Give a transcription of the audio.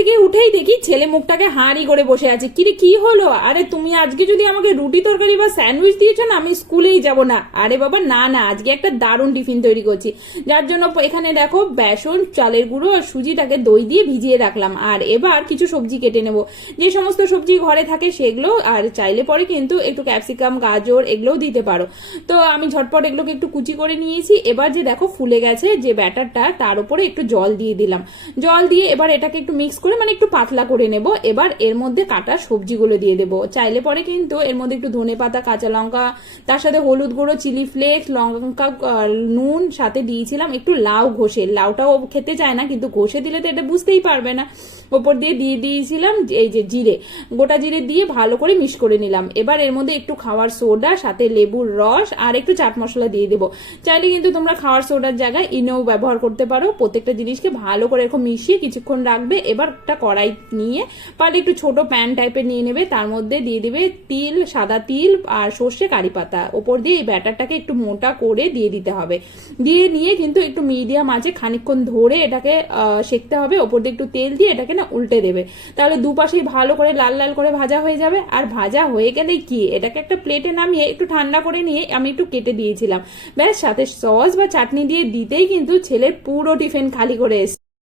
থেকে উঠেই দেখি ছেলে মুখটাকে হাঁড়ি করে বসে আছে। কিরে, কি হলো? আরে, তুমি আজকে যদি আমাকে রুটি তরকারি বা স্যান্ডউইচ দিয়েছ না, আমি স্কুলেই যাব না। আরে বাবা, না না, আজকে একটা দারুণ টিফিন তৈরি করছি। যার জন্য এখানে দেখো, বেসন, চালের গুঁড়ো আর সুজিটাকে দই দিয়ে ভিজিয়ে রাখলাম। আর এবার কিছু সবজি কেটে নেব। যে সমস্ত সবজি ঘরে থাকে সেগুলো, আর চাইলে পরে কিন্তু একটু ক্যাপসিকাম, গাজর, এগুলোও দিতে পারো। তো আমি ঝটপট এগুলোকে একটু কুচি করে নিয়েছি। এবার যে দেখো, ফুলে গেছে যে ব্যাটারটা, তার উপরে একটু জল দিয়ে দিলাম। জল দিয়ে এবার এটাকে একটু মিক্স করে মানে একটু পাতলা করে নেব। এবার এর মধ্যে কাটা সবজিগুলো দিয়ে দেবো। চাইলে পরে কিন্তু এর মধ্যে একটু ধনে পাতা, কাঁচা লঙ্কা, তার সাথে হলুদ গুঁড়ো, চিলি ফ্লেক্স, লঙ্কা নুন সাথে দিয়েছিলাম একটু লাউ ঘষে। লাউটাও খেতে চায় না, কিন্তু ঘষে দিলে তো এটা বুঝতেই পারবে না। ওপর দিয়ে দিয়ে দিয়েছিলাম এই যে জিরে। গোটা জিরে দিয়ে ভালো করে মিক্স করে নিলাম। এবার এর মধ্যে একটু খাওয়ার সোডা, সাথে লেবুর রস আর একটু চাট মশলা দিয়ে দেবো। চাইলে কিন্তু তোমরা খাওয়ার সোডার জায়গায় ইনোও ব্যবহার করতে পারো। প্রত্যেকটা জিনিসকে ভালো করে এরকম মিশিয়ে কিছুক্ষণ রাখবে। এবার একটা কড়াই নিয়ে পারলে একটু ছোট প্যান টাইপের নিয়ে নেবে। তার মধ্যে দিয়ে দিবে তিল, সাদা তিল আর সর্ষে কারি পাতা। ওপর দিয়ে এই ব্যাটারটাকে একটু মোটা করে দিয়ে দিতে হবে। দিয়ে নিয়ে কিন্তু একটু মিডিয়াম আছে খানিকক্ষণ ধরে এটাকে সেঁকতে হবে। ওপর দিয়ে একটু তেল দিয়ে এটাকে না, উল্টে দেবে। তাহলে দুপাশেই ভালো করে লাল লাল করে ভাজা হয়ে যাবে। আর ভাজা হয়ে গেলে কি? এটাকে একটা প্লেটে নামিয়ে একটু ঠান্ডা করে নিয়ে আমি একটু কেটে দিয়েছিলাম। ব্যাস, সাথে সস বা চাটনি দিয়ে দিতেই কিন্তু ছেলের পুরো টিফিন খালি করে এসছে।